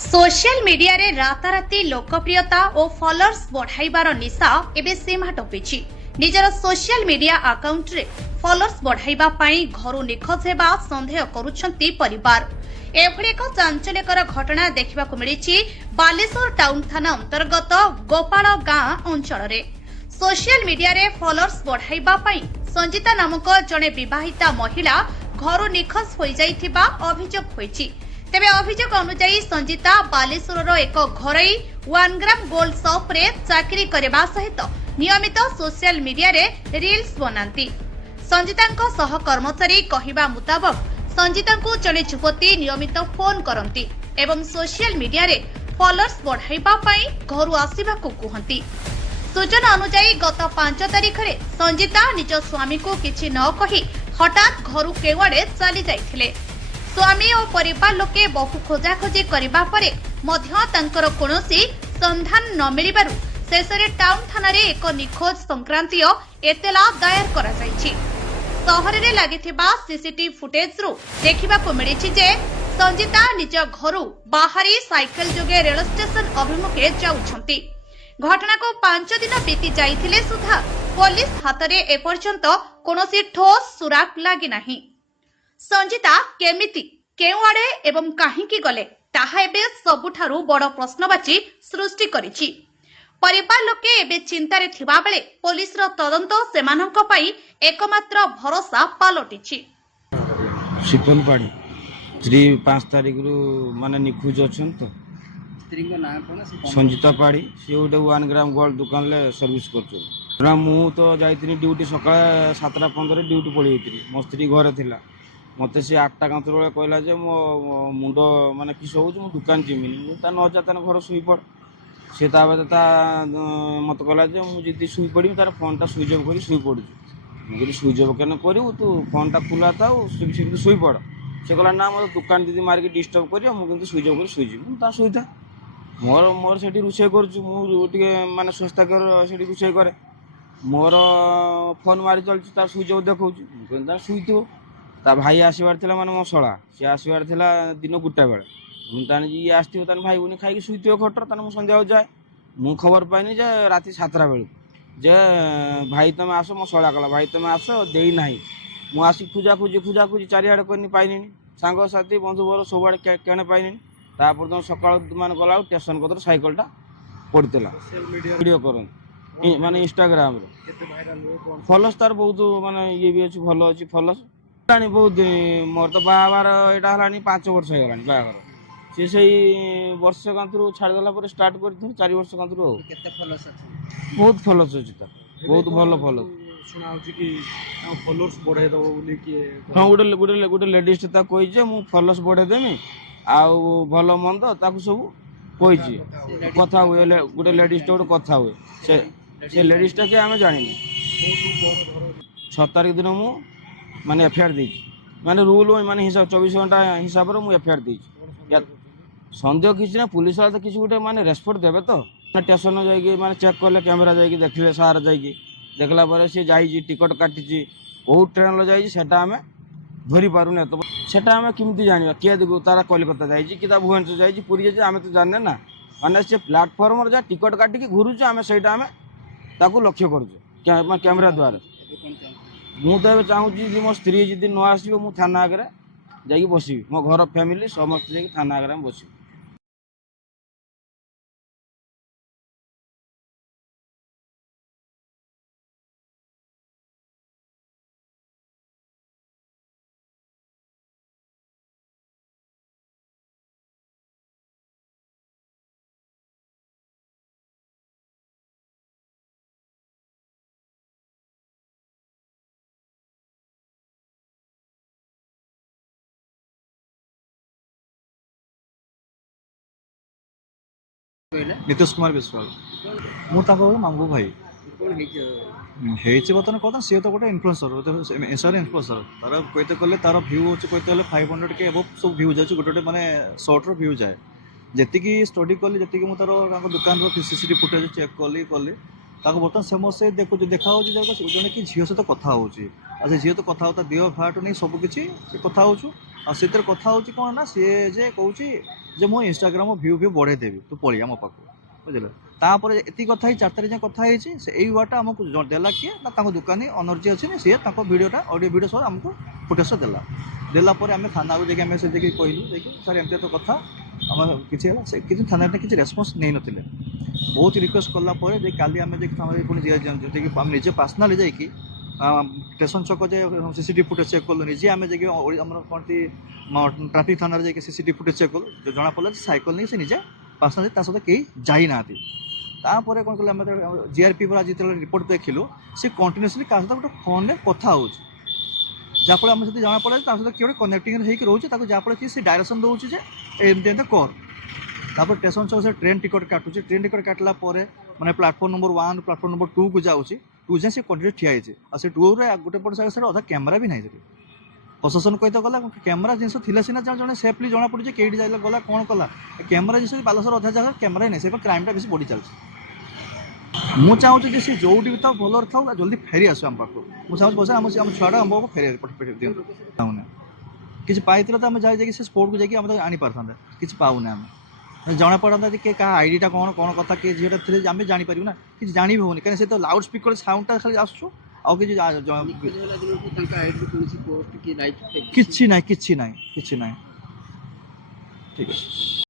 Social media रे राताराती लोकप्रियता और फॉलोअर्स बढ़ाइबार निशा एबे सीमा टपिछि। निजर सोशल मीडिया अकाउंट रे फॉलोअर्स बढ़ाइबा पई घरु निखोज हेबा संदेह करूछंती परिवार। एभଳି ଏକ ଚାଞ୍ଚଲ୍ୟକର ଘଟଣା ଦେଖିବାକୁ ମିଳିଛି ବାଲେଶ୍ୱର ଟାଉନ ଥାନା ଅନ୍ତର୍ଗତ ଗୋପାଳ ଗାଁ ଅଞ୍ଚଳରେ। सोशल मीडिया रे फॉलोअर्स बढ़ाइबा पई संजीता नामक जणे विवाहिता महिला घरु निखोज होई जाइथिबा अभियोग होईछि। तेबे अभियोग अनुसार संजीता बालेश्वर एक घरोई 1 ग्राम गोल्ड शॉप रे चाकरी करबा सहित नियमित सोशल मीडिया रे रील्स बनांती। संजीता सह कर्मचारी कहिबा मुताबक संजीता को जड़े युवती नियमित फोन करती एवं सोशल मीडिया रे फॉलोअर्स बढ़ाइबा पई घरु आसीबा को कहती। सूचना अनुसार गत 5 तारिख रे संजीता निज स्वामी को किछि न कहि हठात घरु केवाड़े चली जाइथिले। स्वामी और परिवार लोके बहु खोजाखोजी करबा परे मध्य तांकर कोनोसी संधान न मिलिबारु शेषरे टाउन थाना रे एक निखोज संक्रांतीय एतला दायर करा जाइछि। सहर रे लागिथिबा सीसीटीवी फुटेज रु देखिबाको मिलिछि जे संजीता निज घरु बाहरी साइकेल जोगे रेल स्टेशन अभिमुखे जाउछंती। घटना को 5 दिन बीती जाइथिले सुधा पुलिस हाथ रे एपर्यंत कोनोसी ठोस सुराग लागि नाही। संजीता केमिति केउ आड़े एवं काहींकी गले ताहा एबे सबुठारु बड़ प्रश्नवाची सृष्टि करिछि। परिवार लोके एबे चिंतारे थिबा बेले पुलिस रो तदंत सेमानंक पई एकमात्र भरोसा पालटिछि। शिपन पाड़ी स्त्री 5 तारिख रु माने निखोज अछन तो स्त्री को नाम कोन संजीता पाड़ी से गोटे 1 ग्राम गोल्ड दुकान ले सर्विस करछु ना। मु तो जाइतिनी ड्यूटी सकाळ 7:15 ड्यूटी पड़ी जाइतिनी। मो स्त्री घरे थिला। मते से 8टा कांतर बेले कहला जे मो मुंडो माने किस होउछ मु दुकान जिमिनी ता न जातन घर सुई पड़। से ता मत कहला जे मु जदी सुई पड़ी तार फोन टा स्विच ऑफ करी सुई पड़ू। मुझे स्विच ऑफ केन करू तू फोन टा खुला था सुई पड़। से कहला ना मो दुकान दीदी मार के डिस्टर्ब करियो मु किंतु स्विच ऑफ करी सुई जी ता सुईता मोर मोर सेठी रुसे करछु मु टिके माने स्वास्थ्यकर सेठी रुसे करे मोर फोन मारी चलछु ता स्विच ऑफ देखौछु मु किंतु सुईतो। ता भाई आसीबार थिला माने मो सळा से आसीबार थिला दिन गुटा बेले मु ताने जी आस्थियो ताने भाई बुनी खाई सुईतो खटर ताने मु संध्या जाय मु खबर पाइनी जे राती 7टा बेले जे भाई तमे आसो मो सळा कला भाई तमे आसो देई नाही मु आसी खुजा खुजी चारियाडे करनी पाइनी सांग साथी बंधु बर सबआडे केने पाइनी। तापर तो सकाळ मान गला स्टेशन कतर साइकलटा पड़तेला वीडियो करन माने इंस्टाग्राम रे फॉलोअर्स तार बहुत माने ये भी अछि भलो अछि फॉलोअर्स तानी बहुत मोर तो बाहार एटा हलानी 5 वर्ष हे गलानी बाहार से सही वर्ष कांतरु छाड़ देला पर स्टार्ट कर 4 वर्ष कांतरु केते फॉलोअर्स अछि बहुत फॉलोअर्स अछि ता बहुत भलो फॉलोअर्स सुना होची कि फॉलोअर्स बढ़ाई दबो बोली कि हां गुटे लेडीज ता कहि जे मु फॉलोअर्स बढ़ाई देमी आउ भल मंद ताकू सब कही कथा हुए गोटे लेडीज गोटे कथा हुए से लेडीज टा कि आम जानी 6 तारिख दिन मु माने एफआईआर दी माने रूल माने हिसाब 24 घंटा हिसाब रे मु एफआईआर दी संदेह किसी ना पुलिस वाला तो किसी गोटे माने रेस्पेक्ट देबे तो स्टेशन जाइए माने चेक कले कैमेरा जाइए देखले सार जाइए देखला पर से जाई टिकट काटिची बहुत ट्रेन लो जाई सेटा हमें धरी पारुने तो सेटा हमें किमती जानिबा किए देखो तारा कलकत्ता जाइए कि भुवनेश्वर जाइए पुरी जाइए आम तो जाने ना माने से प्लाटफर्म जा टिकट काटिकी घुरुଛୁ आम सेटा हमें ताकू लक्ष्य करूଛୁ कैमेरा द्वारा। मु तो चाहूँ मो स्त्री जी न आसो मु थाना आगे जाकि बसबी मो घर फैमिली समस्त जाकि थाना आगे बसबी। कहले नीतीश कुमार विश्वाल मु ताको मामू भाई कोन हेछ हेछि बतन कथा से तो गोटे इन्फ्लुएंसर एसआर इन्फ्लुएंसर तार कहते कहले तार व्यू होछि कहते कहले 500 के एबो सब व्यू जाछि गोटे माने शॉर्ट रो व्यू जाए जेतिकी स्टडी कली जेतिकी मु तार दुकान रो सीसीटीवी फुटेज चेक कली ताको बर्तन समस्या देखा होछि जने कि झियो से तो कथा होछि आ से झियो तो कथा होता देह फाट नहीं सब किछि से कथा होछु आ सेतर कथा होछि कोन ना से जे कहूछि ଯେ ମୁଁ ଇନଷ୍ଟାଗ୍ରାମ ଭ୍ୟୁ ବଢ଼େଇ ଦେବି ତୁ ପଳେଇଆ ମୋ ପାଖକୁ ବୁଝିଲ। ତାପରେ ଏତିକି କଥା ହେଇ 4 ତାରିଖ ଯାଏଁ କଥା ହେଇଛି। ସେ ଏଇ ୱାର୍ଡ଼ଟା ଆମକୁ ଦେଲା କିଏ ନା ତାଙ୍କ ଦୋକାନୀ ଅନର ଯିଏ ଅଛି ସିଏ ତାଙ୍କ ଭିଡ଼ିଓଟା ଅଡ଼ିଓ ଭିଡ଼ିଓ ସହ ଆମକୁ ଫୁଟେଜ୍ ଦେଲା ପରେ ଆମେ ଥାନାକୁ ଯାଇକି ଆମେ ସେ ଯାଇକି କହିଲୁ ଯାଇକି ସାର୍ ଏମିତି ତ କଥା ଆମର କିଛି ହେଲା ସେ କିଛି ଥାନାରେ କିଛି ରେସ୍ପନ୍ସ ନେଇନଥିଲେ। ବହୁତ ରିକ୍ୱେଷ୍ଟ କଲା ପରେ ଯେ କାଲି ଆମେ ଯାଇକି ଥାନାରେ ପୁଣି ଯାଇକି ଆମେ ନିଜେ ପାର୍ସନାଲି ଯାଇକି ଷ୍ଟେସନ ଛକ ଯେ CCTV ଫୁଟେଜ୍ ଚେକ୍ କଲୁ ନିଜେ ଆମେ ଯାଇକି ଆମର କଣଟି ଟ୍ରାଫିକ୍ ଥାନାରେ ଯାଇକି CCTV ଫୁଟେଜ୍ ଚେକ୍ କଲୁ ଜଣାପଡ଼ିଲା ଯେ ସାଇକେଲ ନେଇକି ସେ ନିଜେ ପାର୍ସନାଲି ତା ସହିତ କେହି ଯାଇନାହାନ୍ତି। ତାପରେ କ'ଣ କଲେ ଆମେ GRP ଆଜି ଯେତେବେଳେ ରିପୋର୍ଟ ଦେଖିଲୁ ସେ କଣ୍ଟିନ୍ୟୁଅସଲି କାହା ସହିତ ଗୋଟେ ଫୋନ୍ରେ କଥା ହେଉଛି ଯାହାଫଳରେ ଆମେ ଯଦି ଜଣାପଡ଼ିଲା ଯେ ତା ସହିତ କିଏ ଗୋଟେ କନେକ୍ଟିଂ ହେଇକି ରହୁଛି ତାକୁ ଯାହାଫଳରେ କି ସେ ଡାଇରେକ୍ସନ୍ ଦେଉଛି ଯେ ଏମିତି ଏମିତି କର। ତାପରେ ଷ୍ଟେସନ ଛକ ସେ ଟ୍ରେନ୍ ଟିକେଟ୍ କାଟୁଛି ଟ୍ରେନ୍ ଟିକେଟ୍ କାଟିଲା ପରେ ମାନେ ପ୍ଲାଟଫର୍ମ ନମ୍ବର 1 ପ୍ଲାଟଫର୍ମ ନମ୍ବର 2 କୁ ଯାଉଛି 2 ଯାଏଁ ସେ କଣ୍ଟିନ୍ୟୁ ଠିଆ ହେଇଛି ଆଉ ସେ 2ରେ ଗୋଟେ ପଟ ସାଇଡ଼୍ ଅଧା କ୍ୟାମେରା ବି ନାହିଁ ସେଠି। ପ୍ରଶାସନ କହିତେ ଗଲା କ୍ୟାମେରା ଜିନିଷ ଥିଲା ସିନା ଜଣେ ସେଫ୍ଲି ଜଣାପଡ଼ୁଛି କେଇଠି ଯାଇଲା ଗଲା କ'ଣ କଲା କ୍ୟାମେରା ଜିନିଷ ବାଲେଶ୍ୱର ଅଧା ଜାଗାରେ କ୍ୟାମେରା ହିଁ ନାହିଁ ସେ କ୍ରାଇମ୍ଟା ବେଶୀ ବଢ଼ି ଚାଲିଛି। ମୁଁ ଚାହୁଁଛି ଯେ ସେ ଯେଉଁଠି ବି ଥାଉ ଭଲରେ ଥାଉ ଜଲ୍ଦି ଫେରି ଆସିବ ଆମ ପାଖକୁ। ମୁଁ ଚାହୁଁଛି ପଇସା ଆମ ଛୁଆଟା ଆମ ପାଖକୁ ଫେରି ଦିଅନ୍ତୁ ଚାହୁଁନି କିଛି ପାଇଥିଲେ ତ ଆମେ ଯାଇକି ସେ ସ୍ପୋର୍ଟକୁ ଯାଇକି ଆମେ ତାକୁ ଆଣିପାରିଥାନ୍ତେ କିଛି ପାଉନେ ଆମେ ଜଣାପଡ଼ନ୍ତା ଯେ କିଏ କାହା ଆଇଡ଼ିଟା କ'ଣ କଥା କିଏ ଝିଅଟା ଥିଲେ ଆମେ ଜାଣିପାରିବୁ ନା କିଛି ଜାଣି ବି ହେଉନି କାହିଁକି ସେ ତ ଲାଉଡ଼ ସ୍ପିକର ସାଉଣ୍ଡଟା ଖାଲି ଆସୁଛୁ ଆଉ କିଛି ନିଖୋଜ ହେଲା ଦିନଠୁ ତାଙ୍କ ଆଇଡିରୁ କୌଣସି ପୋଷ୍ଟ କି ଲାଇକ୍ କିଛି ନାହିଁ ଠିକ୍ ଅଛି।